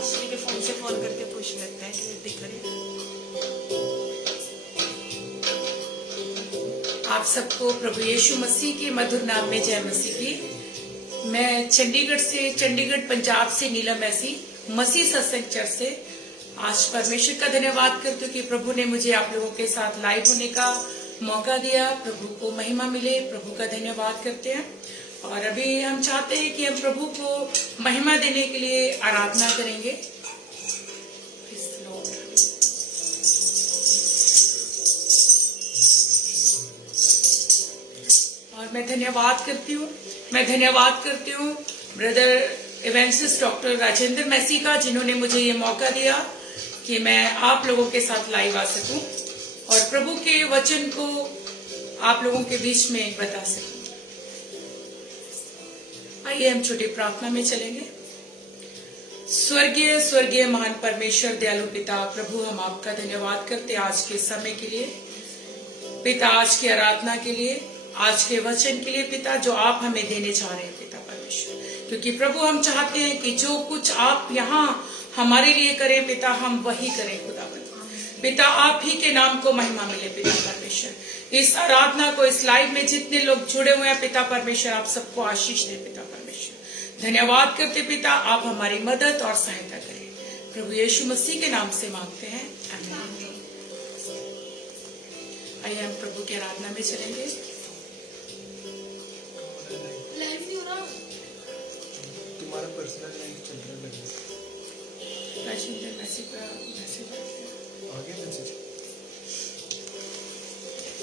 Pastor के phone से phone करके पूछ लेते हैं कि दिख रही है। आप सबको प्रभु यीशु मसीह के मधुर नाम में जय मसीह की। मैं चंडीगढ़ पंजाब से नीलम ऐसी मसीह सत्संग चर्च से आज परमेश्वर का धन्यवाद करती हूँ कि प्रभु ने मुझे आप लोगों के साथ लाइव होने का मौका दिया। प्रभु को महिमा मिले, प्रभु का धन्यवाद करते हैं। और अभी हम चाहते हैं कि हम प्रभु को महिमा देने के लिए आराधना करेंगे। और मैं धन्यवाद करती हूँ ब्रदर इवेंसिस डॉक्टर राजेंद्र मैसी का, जिन्होंने मुझे ये मौका दिया कि मैं आप लोगों के साथ लाइव आ सकूं और प्रभु के वचन को आप लोगों के बीच में बता सकूं। आइए हम छोटी प्रार्थना में चलेंगे। स्वर्गीय महान परमेश्वर दयालु पिता, प्रभु हम आपका धन्यवाद करते आज के समय के लिए पिता, आज की आराधना के लिए, आज के वचन के लिए पिता, जो आप हमें देने जा रहे हैं पिता परमेश्वर। क्योंकि प्रभु हम चाहते हैं कि जो कुछ आप यहाँ हमारे लिए करें पिता, हम वही करें खुदावंद पिता। आप ही के नाम को महिमा मिले पिता परमेश्वर। इस आराधना को, इस लाइव में जितने लोग जुड़े हुए हैं पिता परमेश्वर, आप सबको आशीष दे पिता परमेश्वर। धन्यवाद करते पिता, आप हमारी मदद और सहायता करें। प्रभु यीशु मसीह के नाम से मांगते हैं, आमीन। आइए हम प्रभु की आराधना में चलेंगे। लाइव नहीं हो रहा, तुम्हारा पर्सनल लाइफ चल रहा है। आगे मैसेज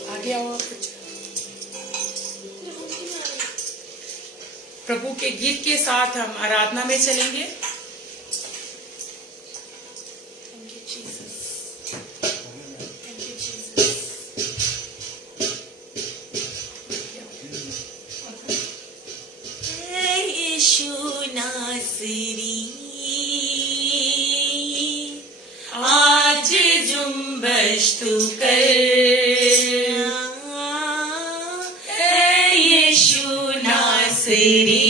आगे आओ कुछ। प्रभु के गीत के साथ हम आराधना में चलेंगे। Thank you Jesus, thank you Jesus. यीशु नासरी आज जुम्बश तू कर, यीशु नासरी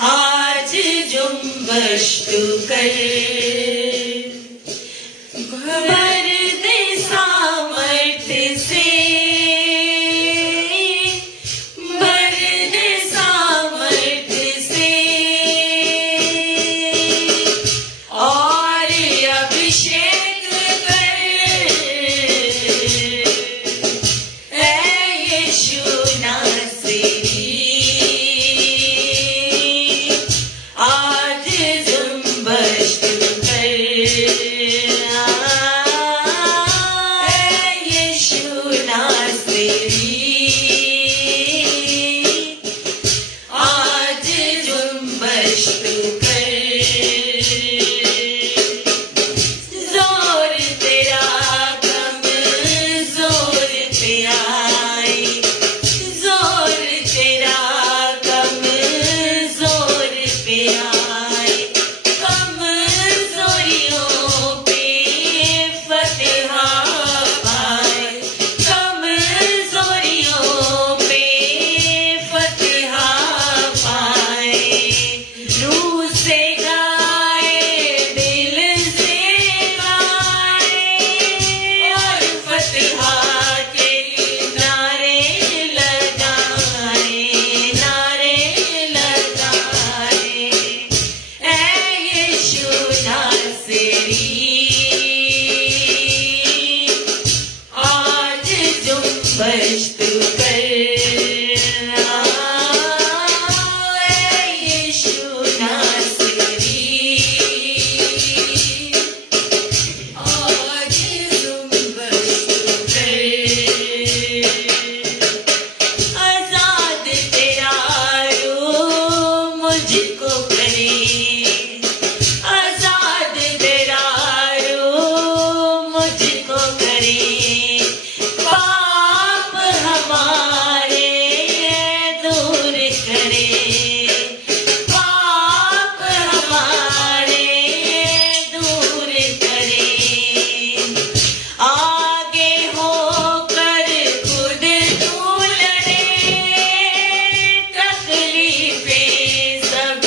आज जुम्बश तू कर। भर दे सामर्थ्य से, भर दे सामर्थ्य से, और अभिषेक कर, यीशु नासरी आज जुम्बश तू कर, यीशु नासरी आज जुम्बश तू कर। जोर तेरा कमजोर पे आए, जोर तेरा कमजोर पे आए, कमजोरियों पे फतह पाए, कमजोरियों पे फतह पाए। रूह से गाए, दिल से गाए, और फतह के नारे लगाए, नारे लगाए। यीशु नासरी आज जुम्बश तू कर, यीशु नासरी आज जुम्बश तू कर। आजाद तेरा रूह मुझको करे, आजाद तेरा रूह मुझको करे। पाप हमारे दूर करे, पाप हमारे दूर करे। आगे होकर खुद तू लड़े, तकलीफें सब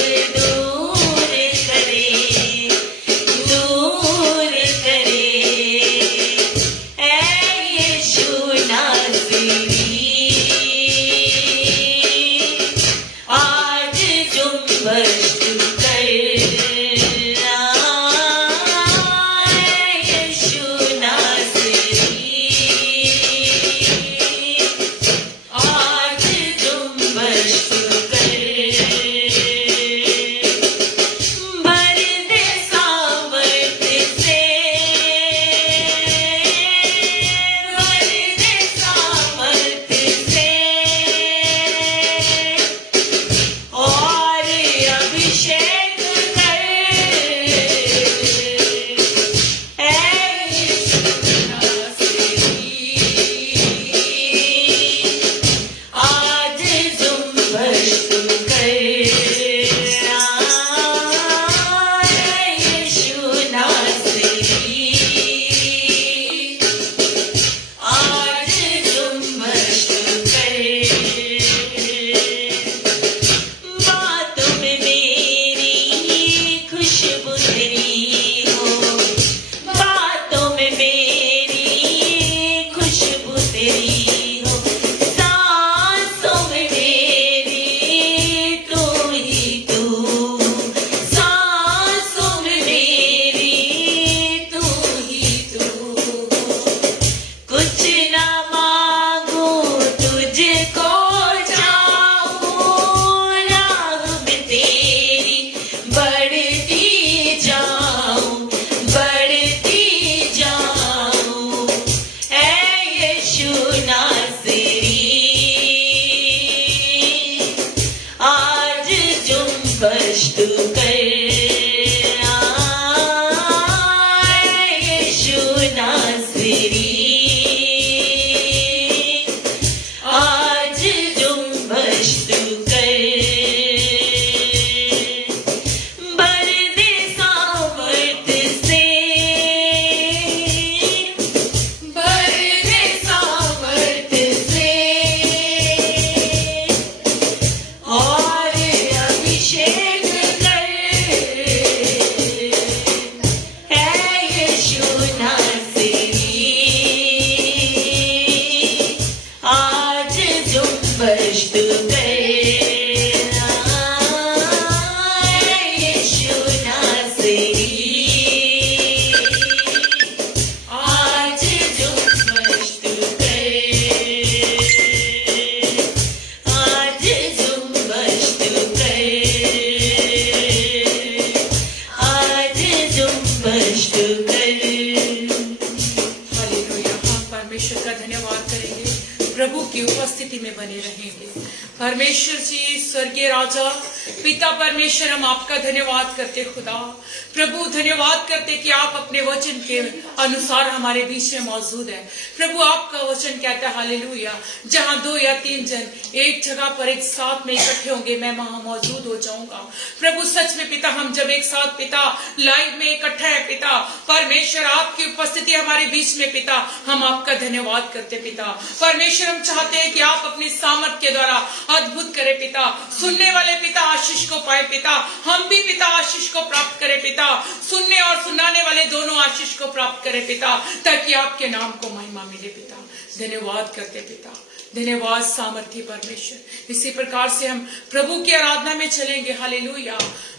वस्तु कर यीशु नासरी आज तुम वस्तु कर भर दे सामर्थ्य से भर दे सामर्थ्य से और अभिषेक कर यीशु नासरी आज तुम वस्तु कर यीशु नासरी आज तुम वस्तु कर बातों में मेरी खुशबू तेरी हो बातों में मेरी खुशबू तेरी हो सांसों में मेरी तू ही तू सांसों में मेरी तू ही तू कुछ ना मांगू तुझको चाहूं राह में तेरी बढ़ती जाऊं ऐ यीशु नासरी आज तुम वस्तु कर यीशु नासरी आज तुम वस्तु कर भर दे सामर्थ्य से भर दे सामर्थ्य से और अभिषेक कर यीशु नासरी आज तुम वस्तु कर यीशु नासरी आज तुम वस्तु कर आज तुम वस्तु कर आज तुम वस्तु कर हालेलुया। हम परमेश्वर का धन्यवाद करेंगे, प्रभु की उपस्थिति में बने रहेंगे। परमेश्वर जी, स्वर्गीय राजा, पिता परमेश्वर, हम आपका धन्यवाद करते खुदा। प्रभु धन्यवाद करते कि आप अपने वचन के अनुसार हमारे बीच में मौजूद है। प्रभु आपका वचन कहता है हालेलुया, जहाँ 2 या 3 जन एक जगह पर एक साथ में इकट्ठे होंगे मैं वहां मौजूद हो जाऊंगा। प्रभु सच में पिता, हम जब एक साथ पिता लाइव में इकट्ठा है पिता परमेश्वर, आपकी उपस्थिति हमारे बीच में पिता, हम आपका धन्यवाद करते पिता परमेश्वर। हम चाहते हैं कि आप अपनी सामर्थ के द्वारा अद्भुत करे पिता, सुनने वाले पिता आशीष को पाए पिता, हम भी पिता आशीष को प्राप्त करें पिता, सुनने और सुनाने वाले दोनों आशीष को प्राप्त करें पिता, ताकि आपके नाम को महिमा मिले पिता। धन्यवाद करते पिता, धन्यवाद सामर्थ्य परमेश्वर। इसी प्रकार से हम प्रभु की आराधना में चलेंगे। Hallelujah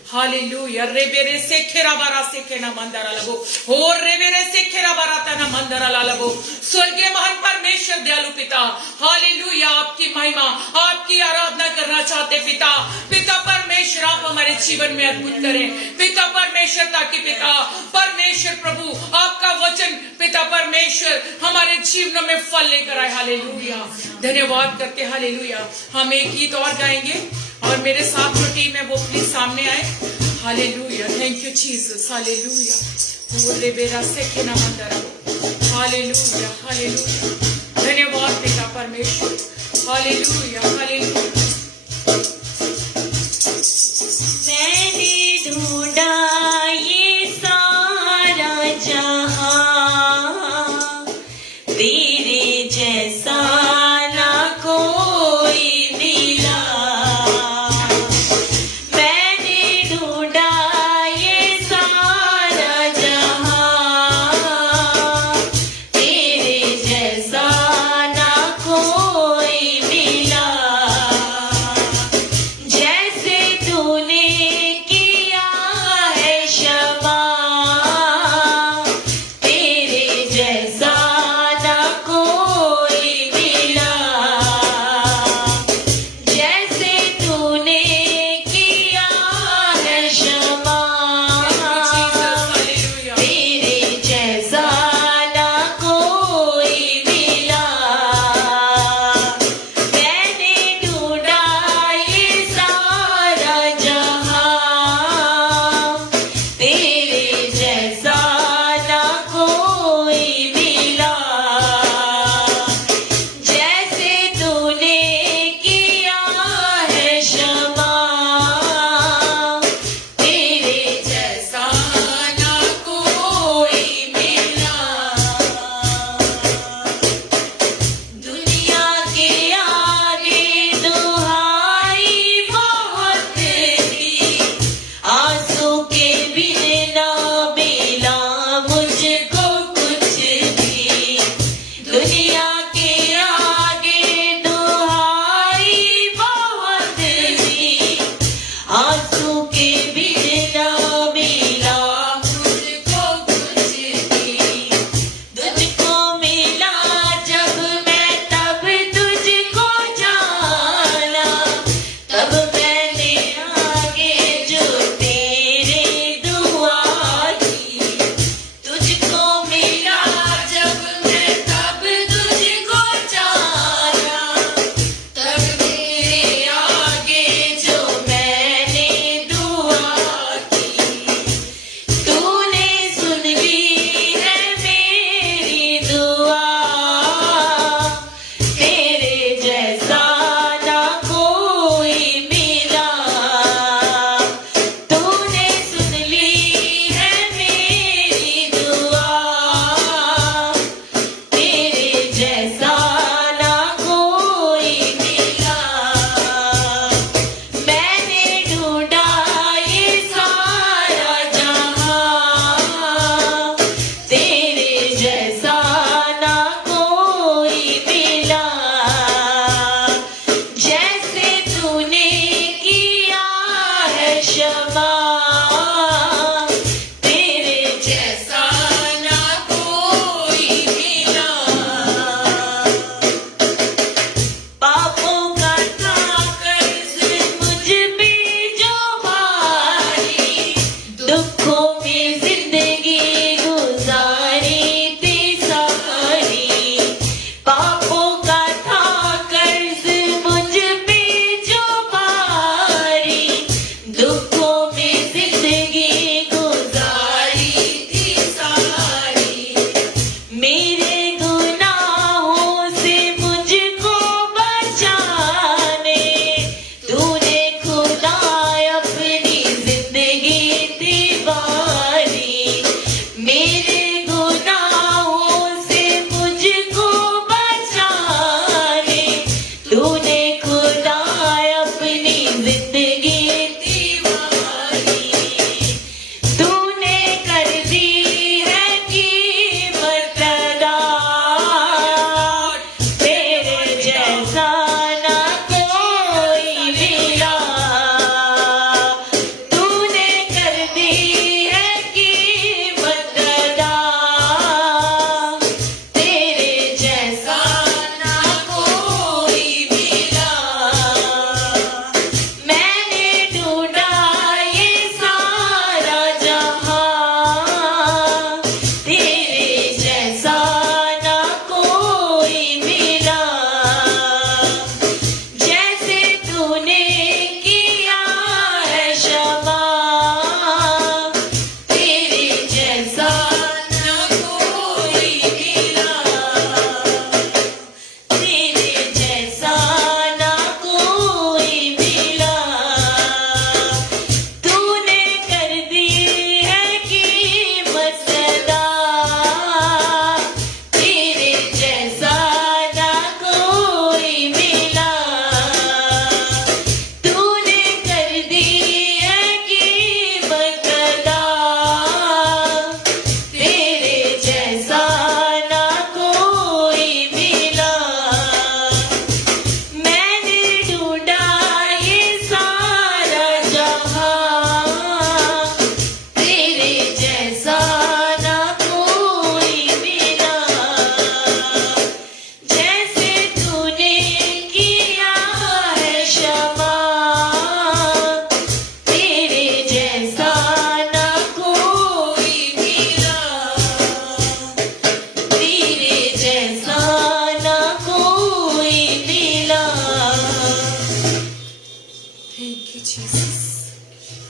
hallelujah. रेबेरे से खेरा बारा से खेना मंदरा लगो, और रेबेरे से खेरा बारा तना मंदरा लगो। स्वर्गीय महान परमेश्वर दयालु पिता, हालेलुया, आपकी महिमा आपकी आराधना करना चाहते पिता। पिता परमेश्वर, आप हमारे जीवन में अद्भुत करें पिता परमेश्वर, ताकि पिता परमेश्वर प्रभु आपका वचन पिता परमेश्वर हमारे जीवन में फल लेकर आए। हालेलुया, धन्यवाद करते हालेलुया। हम एक गीत और गाएंगे और मेरे साथ जो टीम है वो प्लीज सामने आए। Hallelujah, thank you Jesus. Hallelujah, बोले बेरा से खेना मंदरा। हालेलुया हालेलुया, धन्यवाद पिता परमेश्वर। Hallelujah hallelujah. मैंने ढूंढा ये सारा जहां, तेरे जैसा ना कोई मिला। मैंने ढूंढा ये सारा जहां, तेरे जैसा ना कोई मिला। जैसे तूने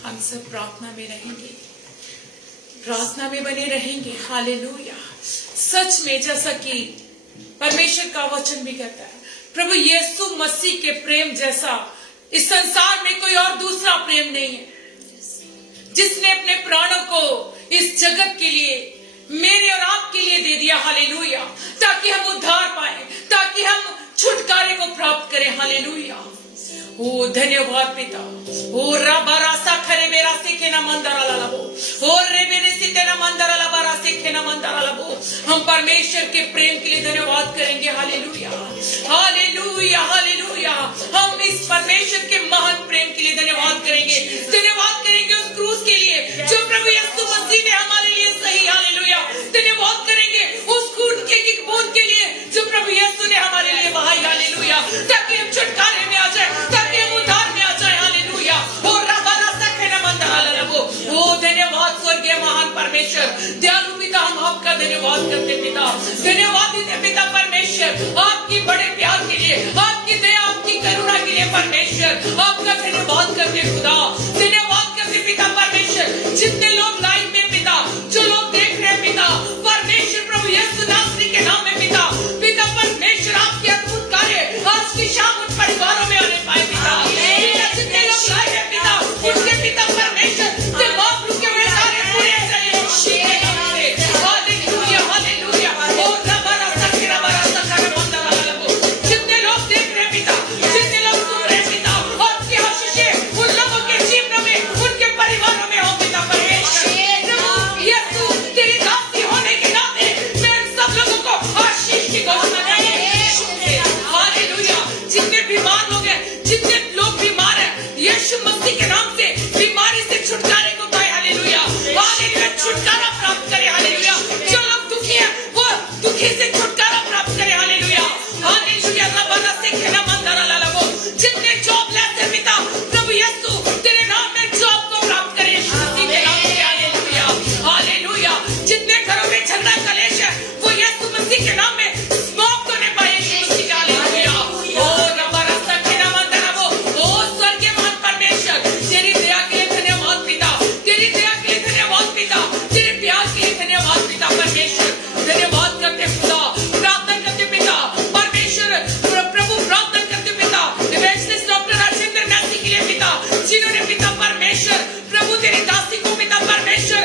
हम सब प्रार्थना में रहेंगे, प्रार्थना में बने रहेंगे। हालेलुया। सच में जैसा कि परमेश्वर का वचन भी कहता है, प्रभु यीशु मसीह के प्रेम जैसा इस संसार में कोई और दूसरा प्रेम नहीं है, जिसने अपने प्राणों को इस जगत के लिए, मेरे और आपके लिए दे दिया। हालेलुया। ताकि हम उद्धार पाए, ताकि हम छुटकारे को प्राप्त करें। हालेलुया। ओ धन्यवाद पिता। ओ राबारासा खरे मेरा सीखे ना मंदरा लाबो, ओ रे मेरे सीते ना मंदरा लाबारा सीखे ना मंदरा लाबो। हम परमेश्वर के प्रेम के लिए धन्यवाद करेंगे। Hallelujah, hallelujah, hallelujah. हम इस परमेश्वर के महान प्रेम के लिए धन्यवाद करेंगे, धन्यवाद करेंगे उस क्रूस के लिए जो प्रभु यीशु मसीह ने हमारे लिए सही। हालेलुया। धन्यवाद करेंगे उस खून के बूंद के लिए जो प्रभु यीशु ने हमारे लिए बहाई। हालेलुया। ताकि हम छुटकारे में आ जाए, ताकि हम उद्धार में आ जाए। हालेलुया। और ओ धन्यवाद स्वर्गीय महान परमेश्वर, दयालु पिता, हम आपका धन्यवाद करते पिता, धन्यवाद देते पिता परमेश्वर आपकी बड़े प्यार के लिए, आपकी दया, आपकी करुणा के लिए परमेश्वर आपका धन्यवाद करते खुदा, धन्यवाद करते पिता परमेश्वर। जितने लोग लाइव में पिता, जो लोग देख रहे हैं पिता परमेश्वर, प्रभु यीशु नासरी के नाम में पिता, पिता परमेश्वर आपके अद्भुत कार्य आज की शाम उन परिवारों में आने पाए पिता। जितने लोग लाइव है पिता, उनके पिता परमेश्वर दिमाग रुके हुए सारे पूरे यीशु के नाम से। Hallelujah, hallelujah. और रबरा सखरा बरा सखरा मंदरा लगो। जितने लोग देख रहे पिता, जितने लोग सुन रहे पिता, आपकी आशीषें उन लोगों के जीवन में, उनके परिवारों में हो पिता परमेश्वर। यीशु तेरी दासी होने के नाते मैं सब लोगों को आशीष की घोषणा करती हूं। हालेलुया। जितने बीमार लोग हैं, जितने लोग बीमार हैं, यीशु मसीह के नाम से बीमारी से छुटकारे को पाए। Hallelujah, hallelujah. छुटकारा प्राप्त करे। हालेलुया। जो लोग दुखी हैं वो दुखी से छुटकारा प्राप्त करे। Hallelujah, hallelujah. रबना से खेला मंदरा लालबो। जितने जॉब लेते हैं पिता, प्रभु यीशु तेरे नाम में जॉब को प्राप्त करे यीशु मसीह के नाम से। Hallelujah, hallelujah. जितने घरों में झगड़ा कलेश है वो यीशु मसीह के नाम में समाप्त होने पाए यीशु मसीह के। हालेलुया। ओ रबना से खेला मंदरा वो। ओ स्वर्गीय महान परमेश्वर तेरी दया के लिए धन्यवाद पिता, तेरी दया के लिए धन्यवाद पिता, तेरे प्यार के लिए धन्यवाद पिता परमेश्वर। धन्यवाद करते खुदा, प्रार्थना करते पिता परमेश्वर, प्रभु प्रार्थना करते पिता इवेंजलिस्ट डॉक्टर राजेंद्र मैसी के लिए पिता, जिन्होंने पिता परमेश्वर प्रभु तेरी दासी को पिता परमेश्वर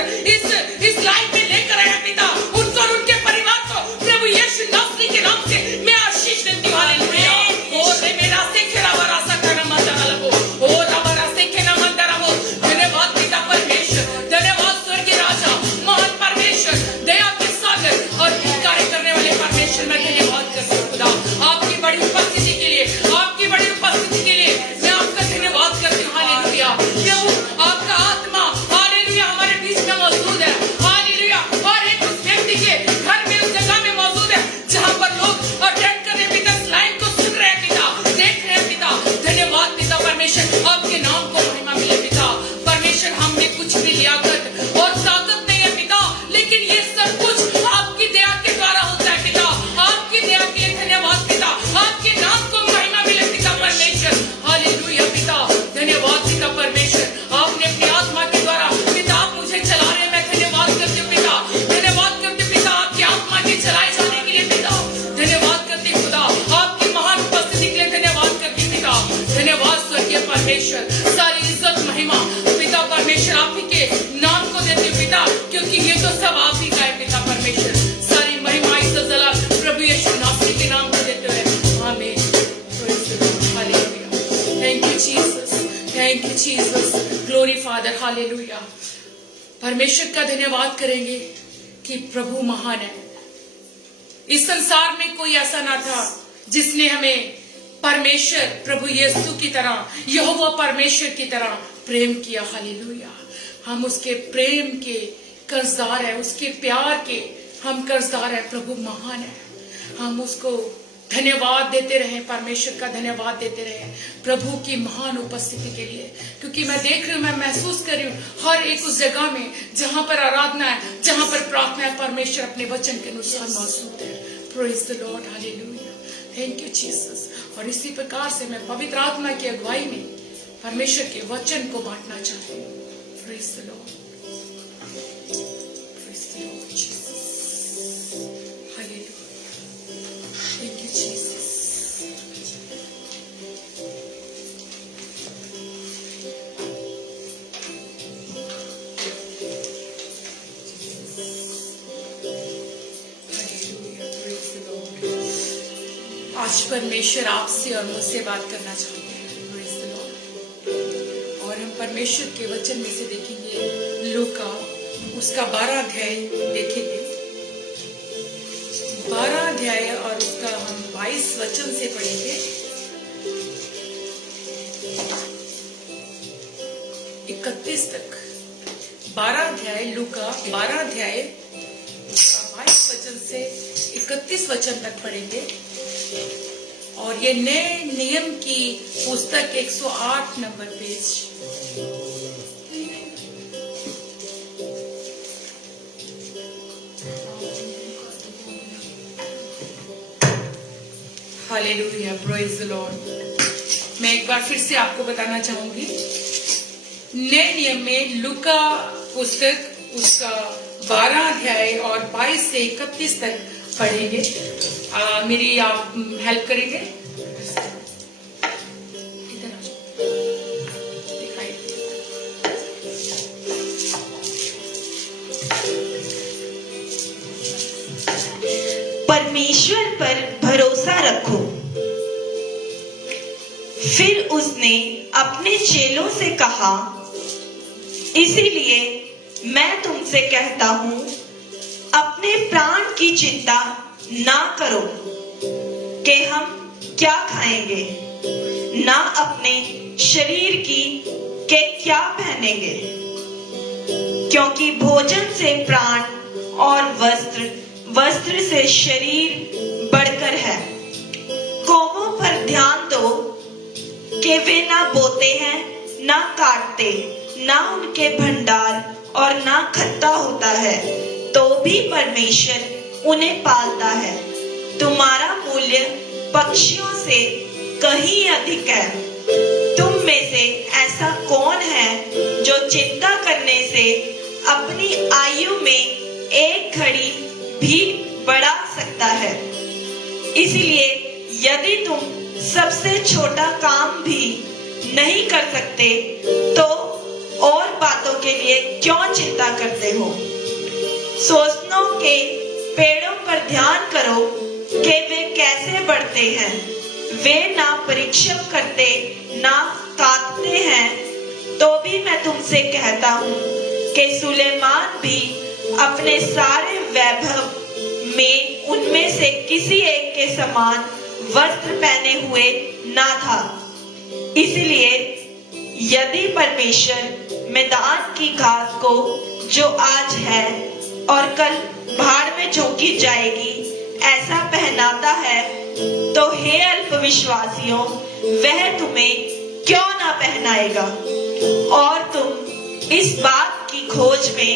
इस लाइफ में लेकर आया पिता, उनको और उनके परिवार को प्रभु यीशु नासरी के नाम से मैं आशीष देती हूं। हालेलुया। ओ रे मेरा से खेला बरा सा करना मंदरा लगो। ओ रबरा से खेला मंदरा वो। धन्यवाद पिता परमेश्वर, धन्यवाद स्वर्गीय राजा महान परमेश्वर, दया के सागर और कार्य करने वाले परमेश्वर, मैं धन्यवाद करती हूं खुदा आपकी बड़ी उपस्थिति के लिए, आपकी बड़ी उपस्थिति के लिए मैं आपका धन्यवाद करती हूँ। हालेलुया। प्रभु आपका आत्मा हालेलुया हमारे बीच में मौजूद है। हालेलुया। और एक उस व्यक्ति के घर में, उस जगह में मौजूद है जहाँ पर लोग अटेंड करने पिता इस लाइन को सुन रहे हैं पिता, देख रहे हैं पिता। धन्यवाद पिता परमेश्वर, आपके नाम को महिमा मिले पिता परमेश्वर। हम में कुछ भी लियाकत और ताकत नहीं है पिता, लेकिन ये सब कुछ आपकी दया के द्वारा होता है पिता। आपकी दया के लिए धन्यवाद पिता, आपके नाम को महिमा मिले पिता परमेश्वर। हालेलुया पिता। धन्यवाद पिता परमेश्वर, आपने अपनी आत्मा के द्वारा पिता आप मुझे चला रहे हैं। मैं धन्यवाद करती हूँ पिता, धन्यवाद करती पिता आपकी आत्मा के चलाए जाने के लिए पिता। धन्यवाद करती खुदा आपकी महान उपस्थिति के लिए धन्यवाद करती पिता। धन्यवाद स्वर्गीय परमेश्वर। सारी इज्जत महिमा पिता परमेश्वर आप ही के नाम को देते पिता, क्योंकि ये तो सब आप ही का है पिता परमेश्वर। सारी महिमा इज्जत जलाल प्रभु यीशु नासरी के नाम को देते हुए आमीन। Hallelujah. Thank you Jesus, thank you Jesus. Glory father. Hallelujah. परमेश्वर का धन्यवाद करेंगे कि प्रभु महान है। इस संसार में कोई ऐसा ना था जिसने हमें परमेश्वर प्रभु यीशु की तरह, यहोवा परमेश्वर की तरह प्रेम किया। हालेलुया। हम उसके प्रेम के कर्जदार हैं, उसके प्यार के हम कर्जदार हैं। प्रभु महान है। हम उसको धन्यवाद देते रहे, परमेश्वर का धन्यवाद देते रहे प्रभु की महान उपस्थिति के लिए। क्योंकि मैं देख रही हूँ, मैं महसूस कर रही हूँ हर एक उस जगह में जहां पर आराधना है, जहां पर प्रार्थना है, परमेश्वर अपने वचन के अनुसार मौजूद है। Praise the Lord. Hallelujah. Thank you Jesus. और इसी प्रकार से मैं पवित्र आत्मा की अगुवाई में परमेश्वर के वचन को बांटना चाहते हैं। Praise the Lord. Praise the Lord Jesus. Hallelujah. Thank you Jesus. Hallelujah. Praise the Lord. आज परमेश्वर आपसे और मुझसे बात करना चाहते हैं। Praise the Lord. और हम परमेश्वर के वचन में से देखेंगे लूका उसका 12 अध्याय देखेंगे, 12 अध्याय और उसका हम 22 वचन से पढ़ेंगे। 31 तक 12 अध्याय लूका 12 अध्याय 22 वचन से 31 वचन तक पढ़ेंगे। और ये नए नियम की पुस्तक 108 number page. Hallelujah, praise the Lord. मैं एक बार फिर से आपको बताना चाहूंगी, नए नियम में लूका पुस्तक उसका 12 अध्याय और 22 से 31 तक पढ़ेंगे। मेरी आप हेल्प करेंगे? इधर आ जाओ, दिखाई दे। परमेश्वर पर भरोसा रखो। फिर उसने अपने चेलों से कहा, इसीलिए मैं तुमसे कहता हूं, अपने प्राण की चिंता ना करो कि हम क्या खाएंगे, ना अपने शरीर की के क्या पहनेंगे, क्योंकि भोजन से प्राण और वस्त्र से शरीर बढ़कर है। कौमों पर ध्यान दो कि वे ना बोते हैं, ना काटते, ना उनके भंडार और ना खत्ता होता है, तो भी परमेश्वर उन्हें पालता है। तुम्हारा मूल्य पक्षियों से कहीं अधिक है। तुम में से ऐसा कौन है जो चिंता करने से अपनी आयु में एक घड़ी भी बढ़ा सकता है? इसलिए यदि तुम सबसे छोटा काम भी नहीं कर सकते, तो और बातों के लिए क्यों चिंता करते हो? सोचनों के पेड़ों पर ध्यान करो कि वे कैसे बढ़ते हैं। वे ना परिश्रम करते, ना काटते हैं। तो भी मैं तुमसे कहता हूँ कि सुलेमान भी अपने सारे वैभव में उनमें से किसी एक के समान वस्त्र पहने हुए ना था। इसलिए यदि परमेश्वर मैदान की घास को, जो आज है और कल भाड़ में झोंकी जाएगी, ऐसा पहनाता है, तो हे अल्पविश्वासियों, वह तुम्हें क्यों ना पहनाएगा? और तुम इस बात की खोज में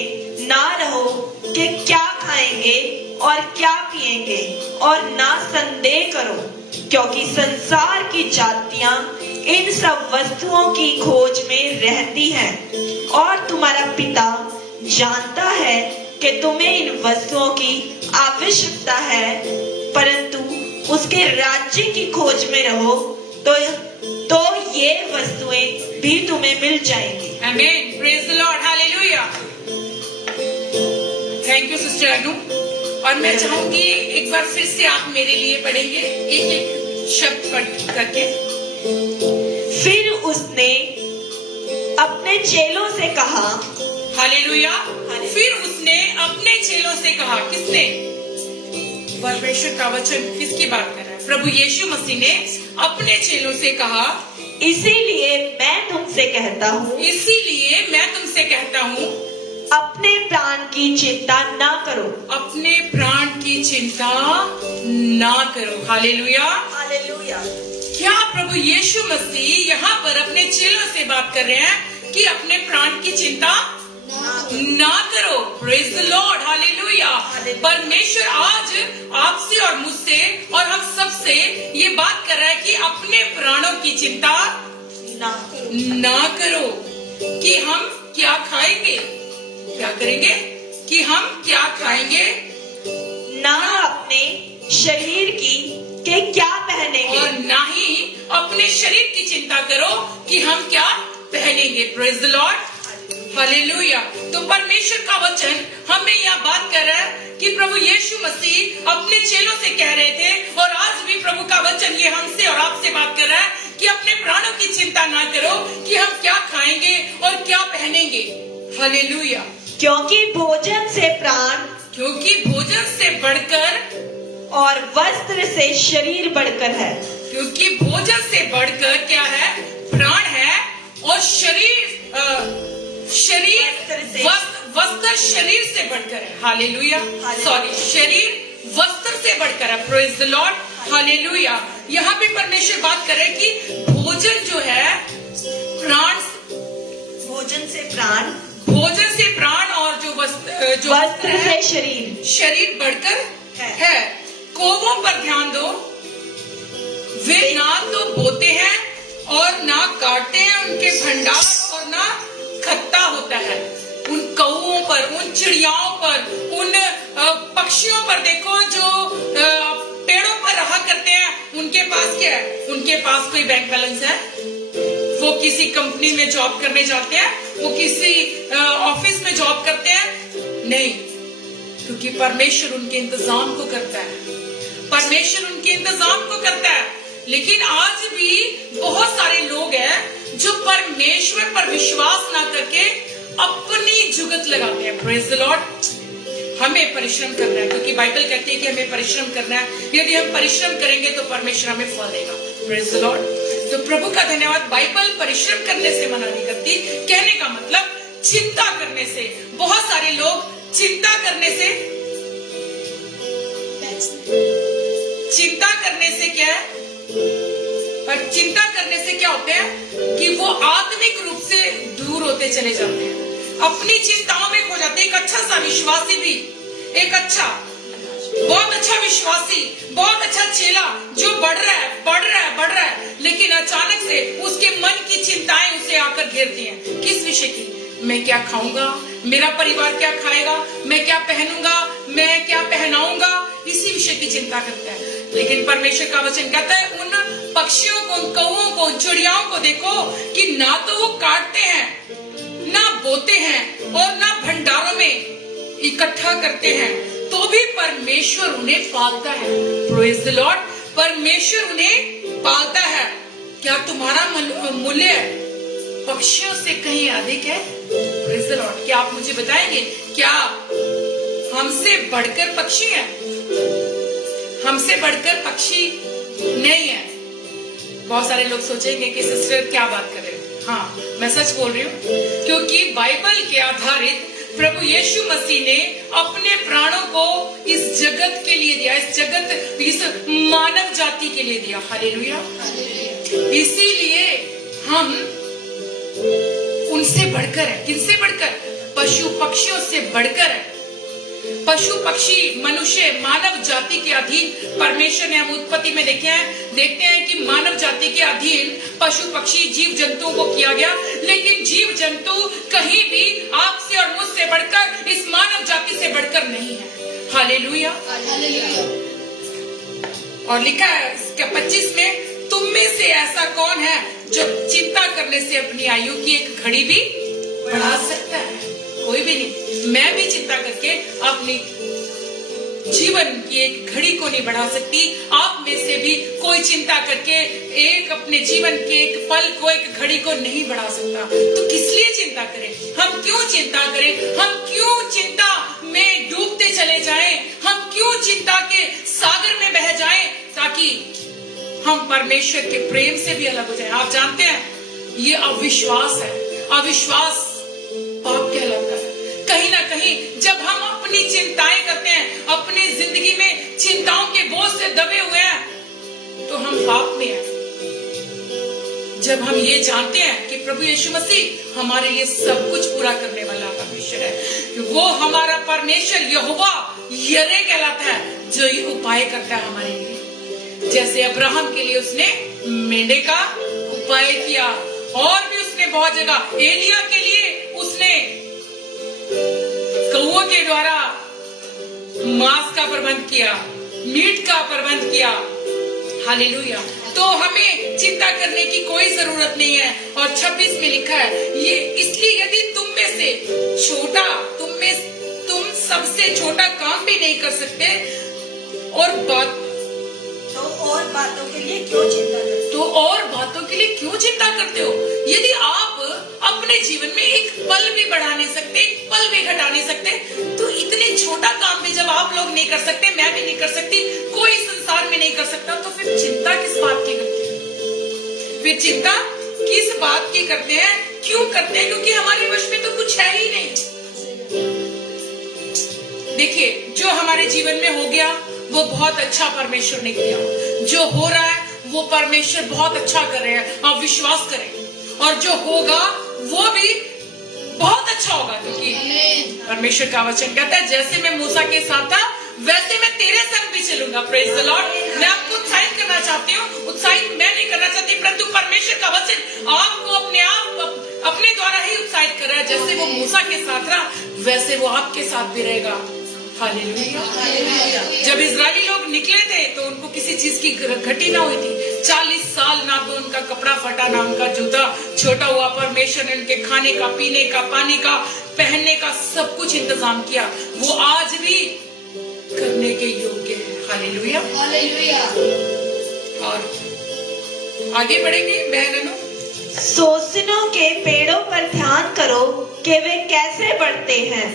ना रहो कि क्या खाएंगे और क्या पिएंगे, और ना संदेह करो, क्योंकि संसार की जातियां इन सब वस्तुओं की खोज में रहती हैं, और तुम्हारा पिता जानता है कि तुम्हें इन वस्तुओं की आवश्यकता है। परंतु उसके राज्य की खोज में रहो, तो ये वस्तुएं भी तुम्हें मिल जाएंगी। आमीन, praise the Lord, hallelujah. Thank you sister Anu. और मैं चाहूंगी एक बार फिर से आप मेरे लिए पढ़ेंगे, एक एक शब्द पढ़ करके। फिर उसने अपने चेलों से कहा, हालेलुया। फिर उसने अपने चेलों से कहा, किसने? परमेश्वर का वचन किसकी बात कर रहा है? प्रभु यीशु मसीह ने अपने चेलों से कहा, इसीलिए मैं तुमसे कहता हूँ, अपने प्राण की चिंता ना करो। अपने प्राण की चिंता ना करो। Hallelujah, hallelujah. क्या प्रभु यीशु मसीह यहाँ पर अपने चेलों से बात कर रहे हैं कि अपने प्राण की चिंता ना करो? Praise the Lord, hallelujah. परमेश्वर आज आपसे और मुझसे और हम सबसे ये बात कर रहा है कि अपने प्राणों की चिंता ना करो कि हम क्या खाएंगे, क्या करेंगे कि हम क्या खाएंगे, ना अपने शरीर की के क्या पहनेंगे, और ना ही अपने शरीर की चिंता करो कि हम क्या पहनेंगे। Praise the Lord, hallelujah. तो परमेश्वर का वचन हमें यह बात कर रहा है कि प्रभु यीशु मसीह अपने चेलों से कह रहे थे, और आज भी प्रभु का वचन ये हमसे और आपसे बात कर रहा है कि अपने प्राणों की चिंता ना करो कि हम क्या खाएंगे और क्या पहनेंगे। हालेलुया। क्योंकि भोजन से प्राण क्योंकि भोजन से बढ़कर और वस्त्र से शरीर बढ़कर है। क्योंकि भोजन से बढ़कर क्या है, प्राण है, और शरीर वस्त्र शरीर से बढ़कर है। हालेलुया। सॉरी, शरीर वस्त्र से बढ़कर है। Praise the Lord, hallelujah. यहाँ पे परमेश्वर बात कर रहे हैं कि भोजन जो है प्राण, भोजन से प्राण, भोजन से प्राण, और जो वस्त्र से शरीर, शरीर बढ़कर है। कोवों पर ध्यान दो, वे ना तो बोते हैं और ना काटते हैं, उनके भंडार और ना खत्ता होता है। उन कौओं पर, उन चिड़ियाओं पर, उन पक्षियों पर देखो जो पेड़ों पर रहा करते हैं, उनके पास क्या है, उनके पास कोई बैंक बैलेंस है? वो किसी कंपनी में जॉब करने जाते हैं, वो किसी ऑफिस में जॉब करते हैं? नहीं, क्योंकि परमेश्वर उनके इंतजाम को करता है। परमेश्वर उनके इंतजाम को करता है। लेकिन आज भी बहुत सारे लोग हैं जो परमेश्वर पर विश्वास ना करके अपनी जुगत लगाते हैं। Praise the Lord. हमें परिश्रम करना है, क्योंकि बाइबल कहती है कि हमें परिश्रम करना है। यदि हम परिश्रम करेंगे तो परमेश्वर हमें फल देगा। Praise the Lord. तो प्रभु का धन्यवाद। बाइबल परिश्रम करने से मना नहीं करती। कहने का मतलब चिंता करने से। बहुत सारे लोग चिंता करने से क्या है, पर चिंता करने से क्या होते हैं कि वो आत्मिक रूप से दूर होते चले जाते हैं, अपनी चिंताओं में खो जाते हैं। एक अच्छा सा विश्वासी भी, एक अच्छा, बहुत अच्छा विश्वासी, बहुत अच्छा चेला जो बढ़ रहा है, लेकिन अचानक से उसके मन की चिंताएं उसे आकर घेरती हैं। किस विषय की? मैं क्या खाऊंगा, मेरा परिवार क्या खाएगा, मैं क्या पहनूंगा, मैं क्या पहनाऊंगा, इसी विषय की चिंता करता है। लेकिन परमेश्वर का वचन कहता है उन पक्षियों को, उन कौओं को, चिड़ियाओं को देखो कि ना तो वो काटते हैं, ना बोते हैं, और ना भंडारों में इकट्ठा करते हैं, तो भी परमेश्वर उन्हें पालता है। Praise the Lord. परमेश्वर उन्हें पालता है। क्या तुम्हारा मूल्य पक्षियों से कहीं अधिक है? Praise the Lord. क्या आप मुझे बताएंगे, क्या हमसे बढ़कर पक्षी है? हमसे बढ़कर पक्षी नहीं है। बहुत सारे लोग सोचेंगे कि सिस्टर क्या बात कर रहे हैं। हाँ, मैं सच बोल रही हूँ, क्योंकि बाइबल के आधारित प्रभु यीशु मसीह ने अपने प्राणों को इस जगत के लिए दिया, इस मानव जाति के लिए दिया। हालेलुया। इसीलिए हम उनसे बढ़कर है। किनसे बढ़कर? पशु पक्षियों से बढ़कर है। पशु पक्षी, मनुष्य, मानव जाति के अधीन परमेश्वर ने, हम उत्पत्ति में देखते हैं कि मानव जाति के अधीन पशु पक्षी, जीव जंतुओं को किया गया। लेकिन जीव जंतु कहीं भी आपसे और मुझसे बढ़कर, इस मानव जाति से बढ़कर नहीं है। हालेलुया। और लिखा है 25 में, तुम में से ऐसा कौन है जो चिंता करने से अपनी आयु की एक घड़ी भी बढ़ा सकता है? कोई भी नहीं। मैं भी चिंता करके अपनी जीवन की एक घड़ी को नहीं बढ़ा सकती। आप में से भी कोई चिंता करके एक अपने जीवन के एक पल को, एक घड़ी को नहीं बढ़ा सकता। तो किस लिए चिंता करें? हम क्यों चिंता करें? हम क्यों चिंता में डूबते चले जाएं? हम क्यों चिंता के सागर में बह जाएं, ताकि हम परमेश्वर के प्रेम से भी अलग हो जाएं? आप जानते हैं, ये अविश्वास है। अविश्वास पाप कहलाता है। कहीं ना कहीं जब हम अपनी चिंताएं करते हैं, अपनी जिंदगी में चिंताओं के बोझ से दबे हुए हैं, तो हम पाप में हैं। जब हम ये जानते हैं कि प्रभु यीशु मसीह हमारे लिए सब कुछ पूरा करने वाला परमेश्वर है, वो हमारा परमेश्वर यहोवा यरे कहलाता है, जो ये उपाय करता है हमारे लिए। जैसे अब्राहम के लिए उसने मेंढे का उपाय किया, और भी उसने बहुत जगह, एलिया के लिए उसने कौओं के द्वारा मांस का प्रबंध किया, मीट का प्रबंध किया। हालेलुया। तो हमें चिंता करने की कोई जरूरत नहीं है। और 26 में लिखा है, ये इसलिए यदि तुम में से छोटा, तुम सबसे छोटा काम भी नहीं कर सकते और बातों के लिए क्यों चिंता करते हो? तो और बातों के लिए क्यों चिंता करते हो? यदि आप अपने जीवन में एक पल भी बढ़ा नहीं सकते, एक पल भी घटा नहीं सकते, तो इतने छोटा काम भी जब आप लोग नहीं कर सकते, मैं भी नहीं कर सकती, कोई संसार में नहीं कर सकता, तो फिर चिंता किस बात की करते हैं? फिर चिंता किस बात की करते हैं? क्यों करते हैं? क्योंकि हमारे वश में तो कुछ है ही नहीं। देखिए, जो हमारे जीवन में हो गया वो बहुत अच्छा परमेश्वर ने किया। जो हो रहा है वो परमेश्वर बहुत अच्छा कर रहे हैं, आप विश्वास करें। और जो होगा वो भी बहुत अच्छा होगा, क्योंकि परमेश्वर का वचन कहता है, जैसे मैं मूसा के साथ था वैसे मैं तेरे संग भी चलूंगा। Praise the Lord. मैं आपको उत्साहित करना चाहती हूँ, उत्साहित मैं नहीं करना चाहती, परंतु परमेश्वर का वचन आपको अपने द्वारा ही उत्साहित कर रहा है। जैसे वो मूसा के साथ रहा वैसे वो आपके साथ भी रहेगा। हालेलुया। जब इजरायली लोग निकले थे तो उनको किसी चीज की घटी ना हुई थी। 40 साल ना तो उनका कपड़ा फटा, ना उनका जूता छोटा हुआ। परमेश्वर ने उनके खाने का, पीने का, पानी का, पहनने का सब कुछ इंतजाम किया। वो आज भी करने के योग्य है। हालेलुया। और आगे बढ़ेंगे बहनों। सोसनों के पेड़ों पर ध्यान करो कि वे कैसे बढ़ते हैं।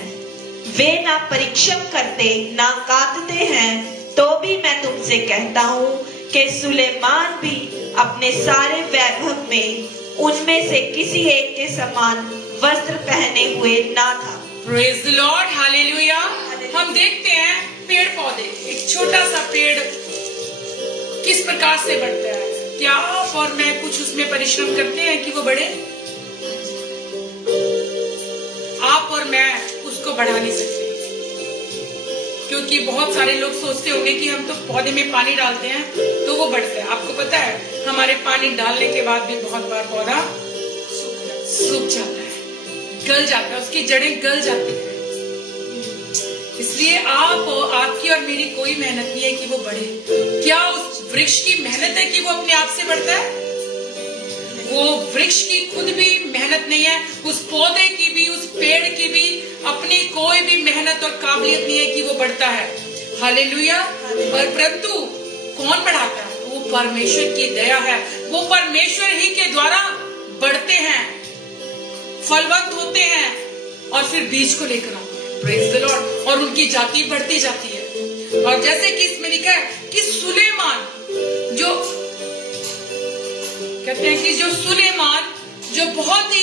वे ना परिश्रम करते, ना काटते हैं। तो भी मैं तुमसे कहता हूँ कि सुलेमान भी अपने सारे वैभव में उनमें से किसी एक के समान वस्त्र पहने हुए ना था। Praise the Lord. हालेलुया। हम देखते हैं पेड़ पौधे, एक छोटा सा पेड़ किस प्रकार से बढ़ता है। क्या आप और मैं कुछ उसमें परिश्रम करते हैं कि वो बढ़े? आप और मैं उसको बढ़ा नहीं सकते, क्योंकि बहुत सारे लोग सोचते होंगे कि हम तो पौधे में पानी डालते हैं तो वो बढ़ता है। आपको पता है हमारे पानी डालने के बाद भी बहुत बार पौधा सूख जाता है, गल जाता है, उसकी जड़ें गल जाती है। इसलिए आपकी और मेरी कोई मेहनत नहीं है कि वो बढ़े। क्या उस वृक्ष की मेहनत है कि वो अपने आप से बढ़ता है? वो वृक्ष की खुद भी मेहनत नहीं है, उस पौधे की भी, उस पेड़ की भी अपनी कोई भी मेहनत और काबिलियत नहीं है कि वो बढ़ता है। हालेलुया। परंतु कौन बढ़ाता है? वो परमेश्वर की दया है। वो परमेश्वर ही के द्वारा बढ़ते हैं, फलवंत होते हैं और फिर बीज को लेकर आते हैं। Praise the Lord. और उनकी जाति बढ़ती जाती है। और जैसे कि इसमें लिखा है कि सुलेमान, जो कहते हैं कि जो सुलेमान जो बहुत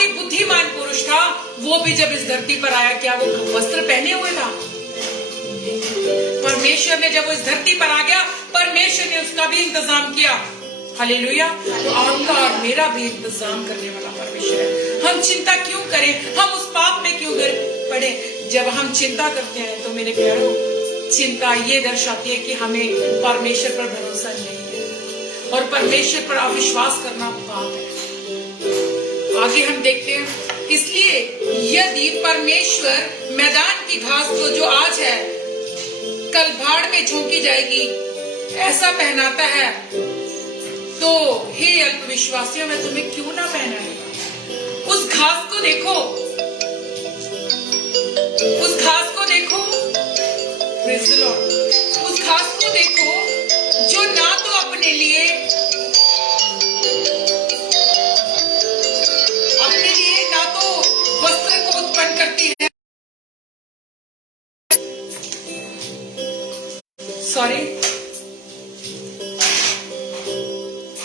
ही बुद्धिमान पुरुष था, वो भी जब इस धरती पर आया, क्या वो वस्त्र पहने हुए था? परमेश्वर ने जब वो इस धरती पर आ गया, परमेश्वर ने उसका भी इंतजाम किया। हालेलुया। तो आपका और मेरा भी इंतजाम करने वाला परमेश्वर है। हम चिंता क्यों करें? हम उस पाप में क्यों पड़े? जब हम चिंता करते हैं तो मेरे प्यारों, चिंता ये दर्शाती है कि हमें परमेश्वर पर भरोसा नहीं है और परमेश्वर पर अविश्वास करना पाप है। आगे हम देखते हैं, इसलिए यदि परमेश्वर मैदान की घास को जो आज है कल भाड़ में झोंकी जाएगी ऐसा पहनाता है, तो हे अल्पविश्वासियों, मैं तुम्हें क्यों ना पहनाऊंगा? उस घास को देखो, उस घास को देखो, प्रेज़ द लॉर्ड, उस घास को देखो जो ना तो अपने लिए ना तो वस्त्र को उत्पन्न करती है,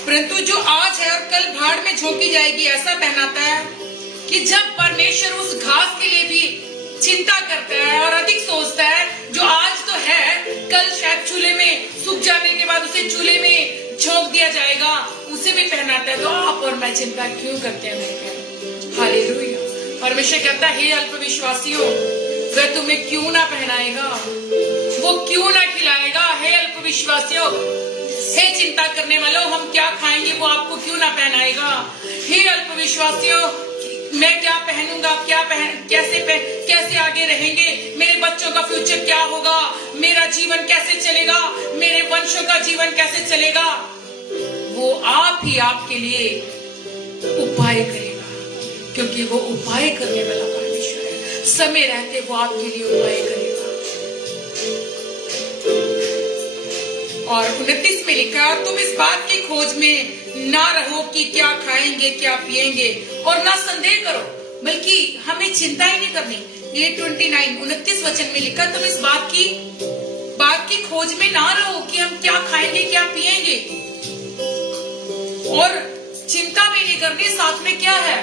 परंतु जो आज है और कल भाड़ में झोंकी जाएगी ऐसा पहनाता है। कि जब परमेश्वर उस घास के लिए भी चिंता करता है और अधिक सोचता है, जो आज तो है कल शायद चूल्हे में सूख जाने के बाद उसे चूल्हे में झोंक दिया जाएगा, उसे भी पहनाता है। तो आप और मैं चिंता क्यों करते हैं? हालेलुया। परमेश्वर कहता है, हे अल्पविश्वासियों, वह तुम्हें क्यों ना पहनाएगा, वो क्यों ना खिलाएगा? हे अल्पविश्वासियों, हे चिंता करने वालों, हम क्या खाएंगे वो आपको क्यों ना पहनाएगा। हे अल्पविश्वासियों, मैं क्या पहनूंगा, कैसे आगे रहेंगे, मेरे बच्चों का फ्यूचर क्या होगा, मेरा जीवन कैसे चलेगा, मेरे वंशों का जीवन कैसे चलेगा, वो आप ही आपके लिए उपाय करेगा, क्योंकि वो उपाय करने वाला परमेश्वर है। समय रहते वो आपके लिए उपाय करेगा। और 29 में लिखा, तुम इस बात की खोज में ना रहो कि क्या खाएंगे क्या पिएंगे, और ना संदेह करो, बल्कि हमें चिंता ही नहीं करनी। ये 29 वचन में लिखा, तुम इस बात की खोज में ना रहो कि हम क्या खाएंगे क्या पिएंगे, और चिंता भी नहीं करनी। साथ में क्या है?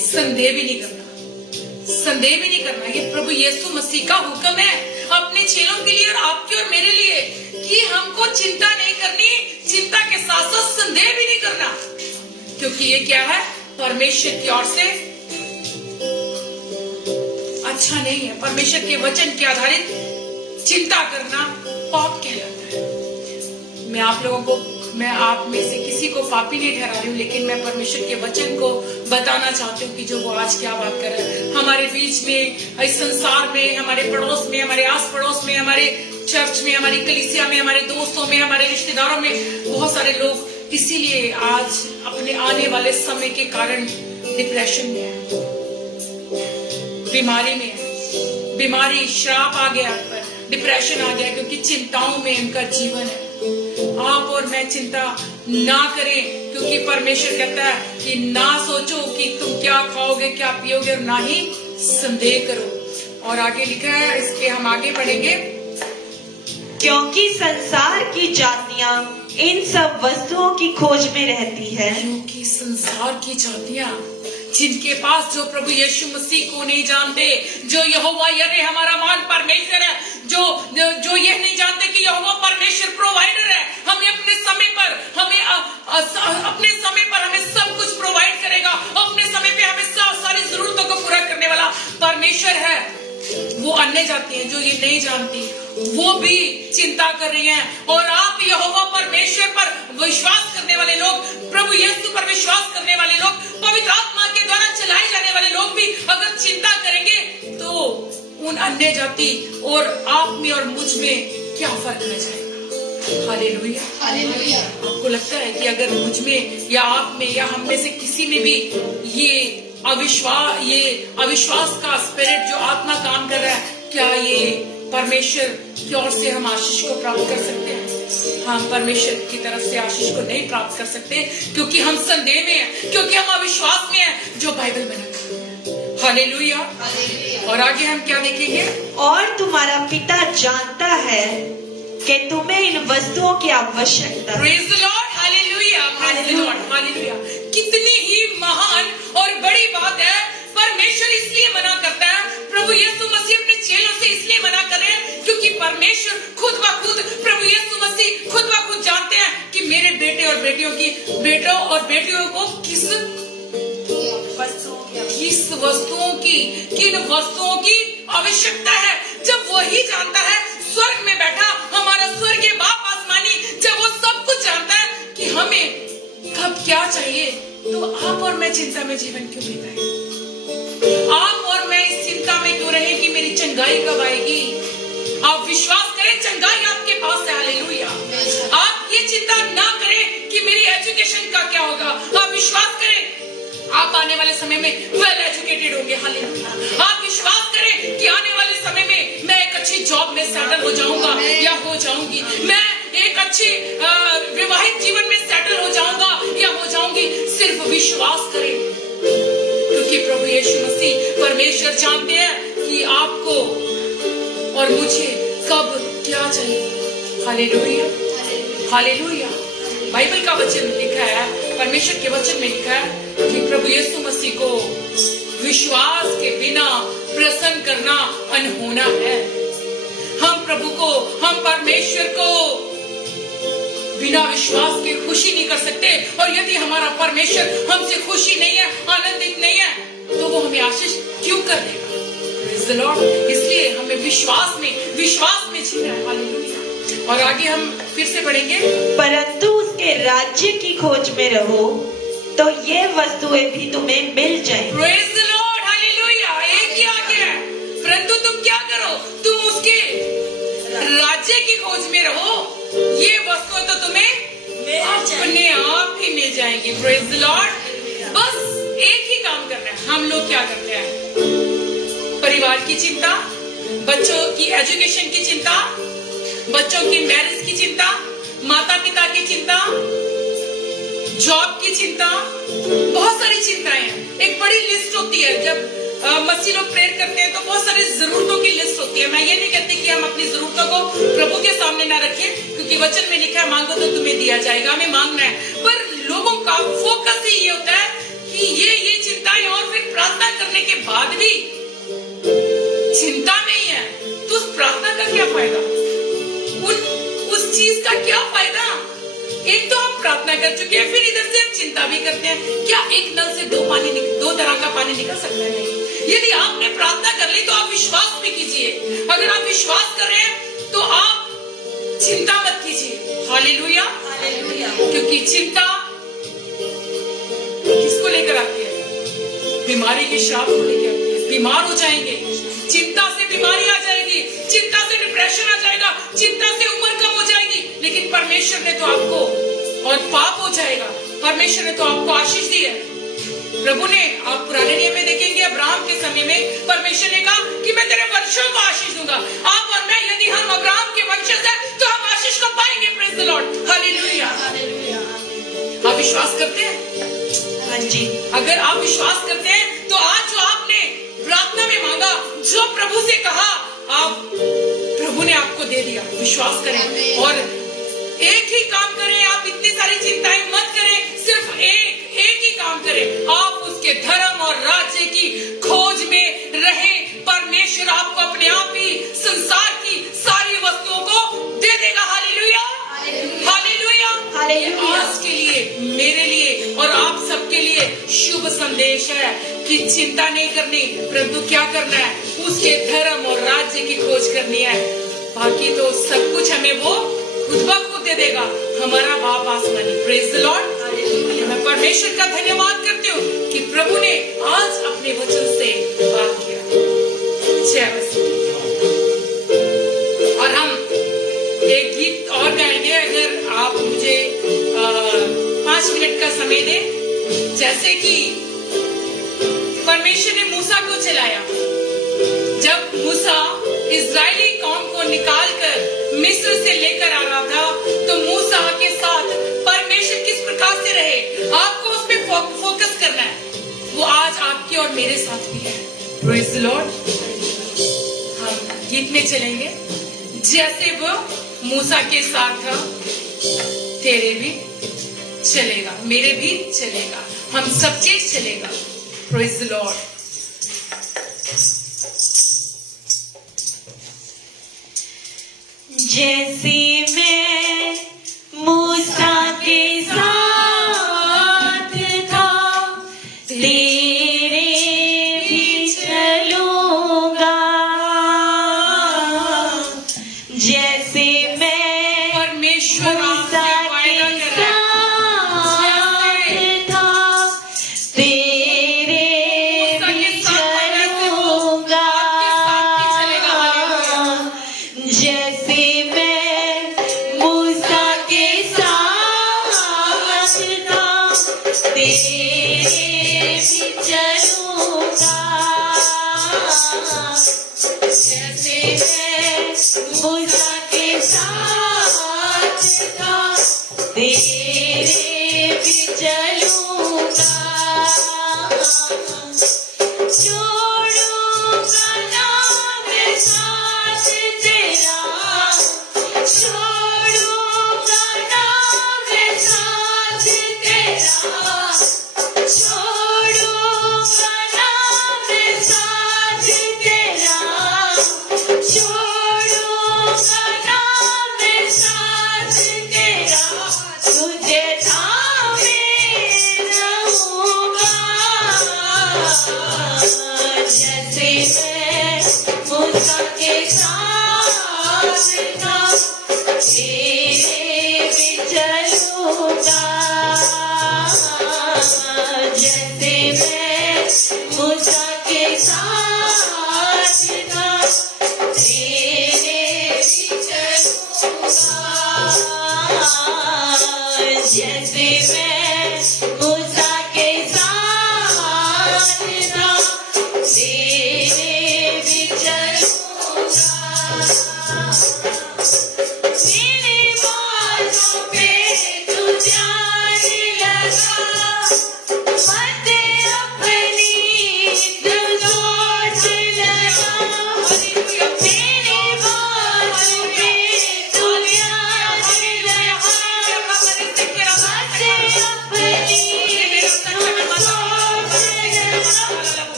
संदेह भी नहीं करना। ये प्रभु यीशु मसीह का हुक्म है अपने चेलों के लिए और आपके और मेरे लिए, कि हमको चिंता नहीं करनी, चिंता के साथ साथ संदेह भी नहीं करना, क्योंकि ये क्या है? परमेश्वर की ओर से अच्छा नहीं है। परमेश्वर के वचन के आधारित चिंता करना पाप कहलाता है। मैं आप में से किसी को पापी नहीं ठहरा रही हूँ, लेकिन मैं परमेश्वर के वचन को बताना चाहती हूँ कि जो वो आज क्या बात कर रहा है हमारे बीच में, इस संसार में, हमारे पड़ोस में, हमारे आस पड़ोस में, हमारे चर्च में, हमारी कलीसिया में, हमारे दोस्तों में, हमारे रिश्तेदारों में बहुत सारे लोग इसीलिए आज अपने आने वाले समय के कारण डिप्रेशन में है, बीमारी श्राप आ गया, डिप्रेशन आ गया, क्योंकि चिंताओं में उनका जीवन है। आप और मैं चिंता ना करें, क्योंकि परमेश्वर कहता है कि ना सोचो कि तुम क्या खाओगे क्या पियोगे, और ना ही संदेह करो। और आगे लिखा है, इसके हम आगे बढ़ेंगे, क्योंकि संसार की जातियां इन सब वस्तुओं की खोज में रहती है। क्योंकि संसार की जातियां, जिनके पास, जो प्रभु यीशु मसीह को नहीं जानते, जो यहोवा यरे हमारा महान परमेश्वर है, जो यह नहीं जानते कि यहोवा परमेश्वर प्रोवाइडर है, हमें अपने समय पर हमें सब कुछ प्रोवाइड करेगा, अपने समय पे हमें सारी जरूरतों को पूरा करने वाला परमेश्वर है। वो अन्य जाति हैं जो ये नहीं जानती, वो भी चिंता कर रही हैं। और आप यहोवा परमेश्वर पर विश्वास करने वाले लोग, प्रभु यीशु पर विश्वास करने वाले लोग, पवित्र आत्मा के द्वारा चलाए जाने वाले लोग भी अगर चिंता करेंगे, तो उन अन्य जाति और आप में और मुझ में क्या फर्क रह जाएगा। Hallelujah, hallelujah. आपको लगता है कि अगर मुझ में या आप में या हम में से किसी में भी ये अविश्वास का स्पिरिट, जो आत्मा काम कर रहा है, क्या ये परमेश्वर की ओर से हम आशीष को प्राप्त कर सकते हैं? हम परमेश्वर की तरफ से आशीष को नहीं प्राप्त कर सकते, क्योंकि हम संदेह में हैं, क्योंकि हम अविश्वास में हैं, जो बाइबल में लिखा है। हालेलुया। और आगे हम क्या देखेंगे? और तुम्हारा पिता जानता है कि तुम्हें इन वस्तुओं की आवश्यकता है। Praise the Lord, hallelujah, praise the Lord, hallelujah. कितनी ही महान और बड़ी बात है। परमेश्वर इसलिए मना करता है, प्रभु यीशु मसीह अपने चेलों से इसलिए मना कर रहे हैं, क्योंकि परमेश्वर खुद ब खुद, प्रभु यीशु मसीह खुद ब खुद जानते हैं कि मेरे बेटों और बेटियों को किन वस्तुओं की आवश्यकता है। जब वही जानता है, स्वर्ग में बैठा हमारा स्वर्गीय बाप आसमानी, जब वो सब कुछ जानता है कि हमें कब क्या चाहिए, तो आप और मैं चिंता में जीवन क्यों बिताएं? आप और मैं इस चिंता में क्यों रहे कि मेरी चंगाई कब आएगी? आप विश्वास करें, चंगाई आपके पास है। हालेलुया। आप ये चिंता ना करें कि मेरी एजुकेशन का क्या होगा। आप विश्वास करें, आप आने वाले समय में वेल एजुकेटेड होंगे। हालेलुया। आप विश्वास करें कि आने वाले समय में मैं एक अच्छी जॉब में सेटल हो जाऊंगा या हो जाऊंगी, मैं एक अच्छी विवाहित जीवन में सेटल हो जाऊंगा या हो जाऊंगी। सिर्फ विश्वास करें, क्योंकि प्रभु यीशु मसीह परमेश्वर जानते हैं कि आपको और मुझे कब क्या चाहिए। Hallelujah, hallelujah. बाइबल का वचन लिखा है, परमेश्वर के वचन में लिखा है कि प्रभु यीशु मसीह को विश्वास के बिना प्रसन्न करना अनहोना है। हम परमेश्वर को बिना विश्वास के खुशी नहीं कर सकते, और यदि हमारा परमेश्वर हमसे खुशी नहीं है, आनंदित नहीं है, तो वो हमें आशीष क्यों कर देगा? Praise the Lord। इसलिए हमें विश्वास में जीना है। हालेलुया। और आगे हम फिर से पढ़ेंगे, परंतु उसके राज्य की खोज में रहो तो ये वस्तुएं भी तुम्हें मिल जाएंगी। Praise the Lord, hallelujah. एक ही आज्ञा है, परंतु तुम क्या करो, तुम उसके राज्य की खोज में रहो, ये वस्तुएं तो तुम्हें अपने आप ही मिल जाएंगी। Praise the Lord. बस एक ही काम करना है। हम लोग क्या करते हैं? परिवार की चिंता, बच्चों की एजुकेशन की चिंता, बच्चों की मैरिज की चिंता, माता पिता की चिंता, जॉब की चिंता, बहुत सारी चिंताएं हैं। एक बड़ी लिस्ट होती है। जब मसीह लोग प्रेयर करते हैं तो बहुत सारी जरूरतों की लिस्ट होती है। मैं ये नहीं कहती कि हम अपनी जरूरतों को प्रभु के सामने ना रखें, क्योंकि वचन में लिखा है मांगो तो तुम्हें दिया जाएगा, हमें मांगना है। पर लोगों का फोकस ही ये होता है कि ये चिंताएं, और फिर प्रार्थना करने के बाद भी चिंता में ही है, तो उस प्रार्थना का क्या फायदा, उस चीज का क्या फायदा? एक तो हम प्रार्थना कर चुके हैं, फिर इधर से हम चिंता भी करते हैं। क्या एक नल से दो तरह का पानी निकल सकता है? नहीं। यदि आपने प्रार्थना कर ली तो आप विश्वास भी कीजिए। अगर आप विश्वास कर रहे हैं तो आप चिंता मत कीजिए। Hallelujah, hallelujah. क्योंकि चिंता किसको लेकर आती है? बीमारी के श्राप को लेकर आती है। बीमार हो जाएंगे, चिंता से बीमारी आ जाएगी, चिंता से डिप्रेशन आ जाएगा, चिंता से उम्र कम हो जाएगी। लेकिन परमेश्वर ने तो आपको, और पाप हो जाएगा, परमेश्वर ने तो आपको आशीष दी है। प्रभु ने, आप पुराने नियम में देखेंगे, अब्राहम के समय में परमेश्वर ने कहा कि मैं तेरे वंशों को आशीष दूंगा। आप और मैं, यदि हम अब्राहम के वंशज हैं तो हम आशीष को पाएंगे। Praise the Lord, hallelujah. आप विश्वास करते हैं? हाँ जी। अगर आप विश्वास करते हैं तो आज जो आपने प्रार्थना में मांगा, जो प्रभु से कहा, आप प्रभु ने आपको दे दिया। विश्वास करें और एक ही काम करें। आप इतनी सारी चिंताएं मत करें, सिर्फ एक ही काम करें। आप उसके धर्म और राज्य की खोज में रहें। परमेश्वर आपको अपने आप ही संसार की सारी वस्तुओं को दे देगा। Hallelujah, hallelujah, hallelujah. आज के लिए, मेरे लिए और आप सबके लिए शुभ संदेश है कि चिंता नहीं करनी, परंतु क्या करना है? उसके धर्म और राज्य की खोज करनी है। बाकी तो सब कुछ हमें वो खुद ब खुद दे देगा, हमारा बाप आसमानी। Praise the Lord. मैं परमेश्वर का धन्यवाद करती हूँ कि प्रभु ने आज अपने वचन से बात किया। जय मसीह। और हम एक गीत और गाएंगे, अगर आप मुझे 5 मिनट का समय दें। जैसे कि परमेश्वर ने मूसा को चलाया, जब मूसा इस्राएली कौम को निकालकर मिस्र से लेकर आ रहा था, तो मूसा के साथ परमेश्वर किस प्रकार से रहे, आपको उस पर फोकस करना है। वो आज आपके और मेरे साथ भी है। Praise the Lord. हम गीत में चलेंगे, जैसे वो मूसा के साथ था, तेरे भी चलेगा, मेरे भी चलेगा, हम सबके चलेगा। Praise the Lord. जैसे मैं मूसा के साथ था, तेरे भी चलूंगा। जैसे मैं परमेश्वर मूसा के साथ था, तेरे भी चलूंगा। जैसे मैं मूसा के साथ था, तेरे भी चलूंगा। जैसे मैं मूसा के साथ था, तेरे भी चलूंगा। छोड़ूंगा ना मैं साथ तेरा, छोड़ूंगा ना मैं साथ तेरा, छोड़ूंगा ना मैं साथ तेरा, छोड़ूंगा ना मैं साथ तेरा, तुझे थामे रहूंगा। जैसे मैं मूसा के साथ था,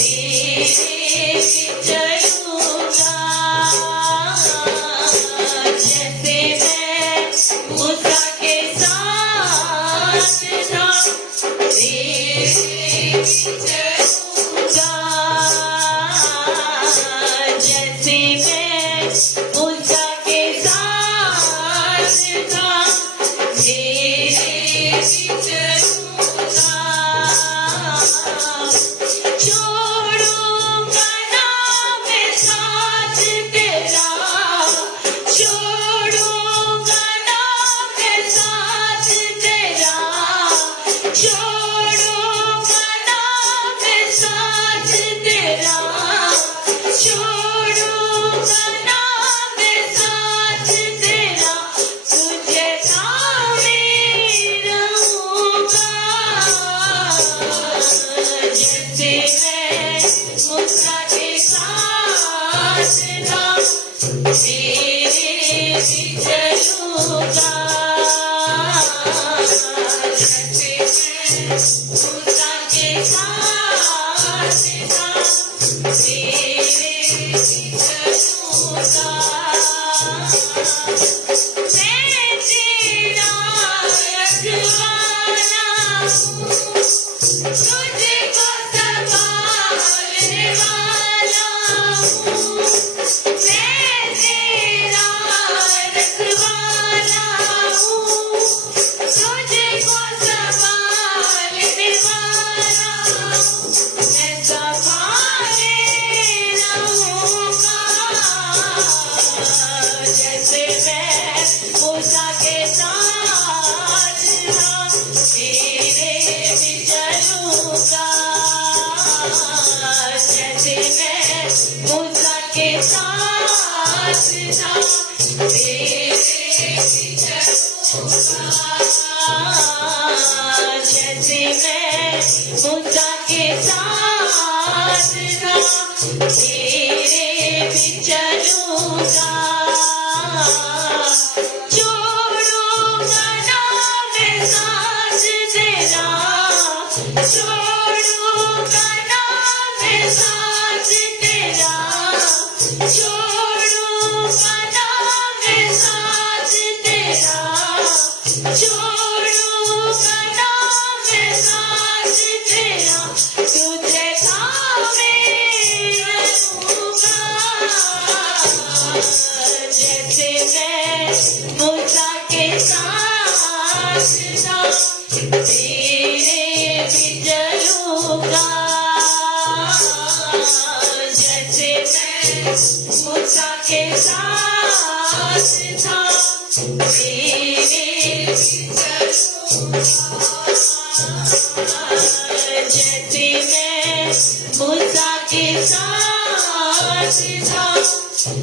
तेरे भी चलूंगा जैसे मैं मूसा के साथ था तेरे भी चलूंगा जैसे मैं मूसा के साथ था तेरे भी चलूंगा छोड़ूंगा ना मैं साथ तेरा छोड़ूंगा ना मैं साथ तेरा छोड़ूंगा ना मैं साथ तेरा छोड़ूंगा ना मैं साथ तेरा तुझे थामे रहूंगा जैसे मैं मूसा के साथ था तेरे भी चलूंगा जैसे मैं मूसा के साथ था तेरे भी चलूंगा मैं तेरा रखवाला हूँ तुझको संभालने वाला हूँ मैं तेरा रखवाला हूँ तुझको संभालने वाला हूँ मैं संभाले रहूंगा जैसे मैं मूसा के साथ था तेरे भी चलूंगा जैसे मैं मूसा के साथ था तेरे भी चलूंगा जैसे मैं मूसा के साथ था तेरे भी चलूंगा छोड़ूंगा ना मैं साथ तेरा छोड़ूंगा ना मैं साथ तेरा छोड़ूंगा ना मैं साथ तेरा छोड़ूंगा ना मैं साथ तेरा तुझे थामे रहूंगा जैसे मैं मूसा के साथ था तेरे भी चलूंगा जैसे मैं मूसा के साथ था तेरे भी चलूंगा जैसे मैं मूसा के साथ था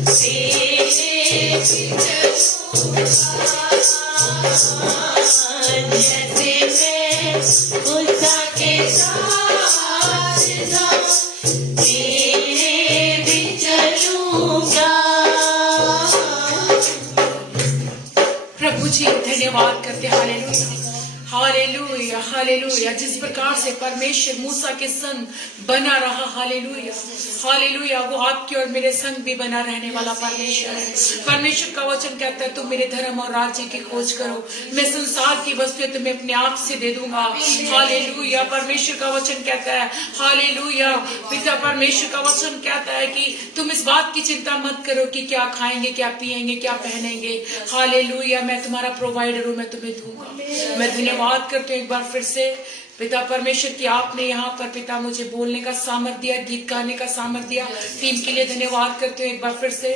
तेरे भी चलूंगा जैसे मैं मूसा के साथ था तेरे भी चलूंगा प्रभु जी धन्यवाद करते हालेलुया हालेलुया हालेलुया जिस प्रकार से परमेश्वर मूसा के संग बना रहा हालेलुया हालेलुया वो आपके और मेरे संग भी बना रहने वाला परमेश्वर है। परमेश्वर का वचन कहता है तुम मेरे धर्म और राज्य की खोज करो मैं संसार की वस्तुएं तुम्हें अपने आप से दे दूंगा हालेलुया परमेश्वर का वचन कहता है हालेलुया पिता परमेश्वर का वचन कहता है कि तुम इस बात की चिंता मत करो कि क्या खाएंगे क्या पिएंगे क्या पहनेंगे हालेलुया मैं तुम्हारा प्रोवाइडर हूँ मैं तुम्हें दूंगा मैं धन्यवाद करती हूँ एक बार फिर से पिता परमेश्वर की आपने यहाँ पर पिता मुझे बोलने का सामर्थ दिया गीत गाने का सामर्थ दिया टीम के लिए धन्यवाद करते हो एक बार फिर से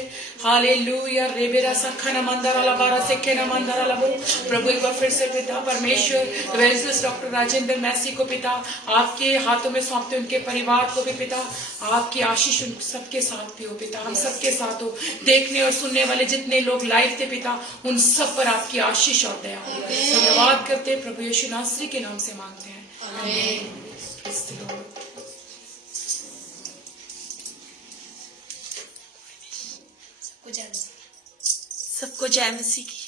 हालेलुया रेबेरा सखा न मंदारा बारा सेखे न मंदारा लबो प्रभु एक बार फिर से पिता परमेश्वर वेल्सलेस डॉक्टर राजेंद्र मैसी को पिता आपके हाथों में सौंपते उनके परिवार को भी पिता आपकी आशीष उन सबके साथ भी हो पिता हम सबके साथ हो देखने और सुनने वाले जितने लोग लाइव थे पिता उन सब पर आपकी आशीष और दया हो धन्यवाद करते प्रभु यीशु नासरी के नाम से मांगते हैं सबको जय मसीह की।